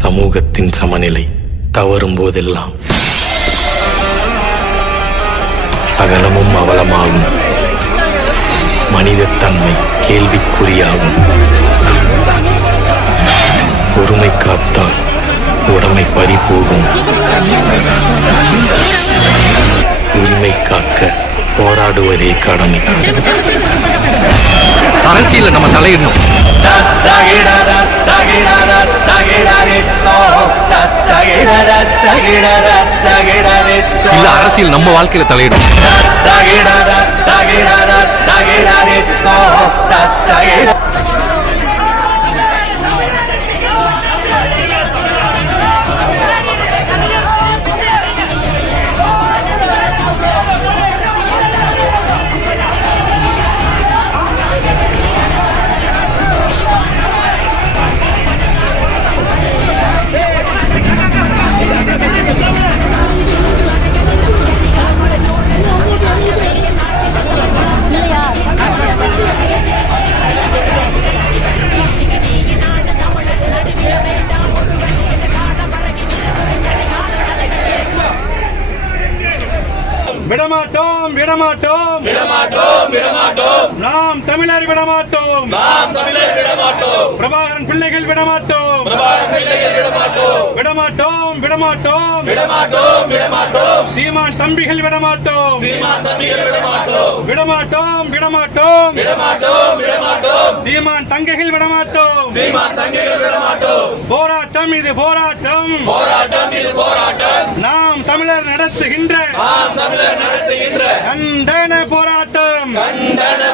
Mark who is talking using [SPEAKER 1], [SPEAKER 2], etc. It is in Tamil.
[SPEAKER 1] சமூகத்தின் சமநிலை தவறும் போதெல்லாம் சகலமும் அவலமாகும் மனிதத்தன்மை கேள்விக்குறியாகும் பொறுமை காத்தால் உடமை பறி போகும் உரிமை காக்க போராடுவதே கடமை
[SPEAKER 2] அரசியல நம்ம தலையிடணும் ಇಲ್ಲ ನಮ್ಮ ತಲೆ ತಲೆಯಿರು
[SPEAKER 3] விடமாட்டோம் விடமாட்டோம்
[SPEAKER 4] விடமாட்டோம் விடமாட்டோம்
[SPEAKER 3] நாம் தமிழர் விடமாட்டோம்
[SPEAKER 4] நாம் தமிழர் விடமாட்டோம்
[SPEAKER 3] பிரபாகரன் பிள்ளைகள் விடமாட்டோம் விடமாட்டோம் விடமாட்டோம்
[SPEAKER 4] விடமாட்டோம் விடமாட்டோம்
[SPEAKER 3] சீமான் தம்பிகள் விடமாட்டோம் சீமான் விடமாட்டோம் விடமாட்டோம்
[SPEAKER 4] விடமாட்டோம் விடமாட்டோம்
[SPEAKER 3] சீமான் தங்கைகள் விடமாட்டோம்
[SPEAKER 4] தங்கைகள் விடமாட்டோம்
[SPEAKER 3] போராட்டம் இது போராட்டம்
[SPEAKER 4] போராட்டம் இது போராட்டம் நாம் வருகின்ற
[SPEAKER 3] கண்டன போராட்டம்
[SPEAKER 4] கண்டன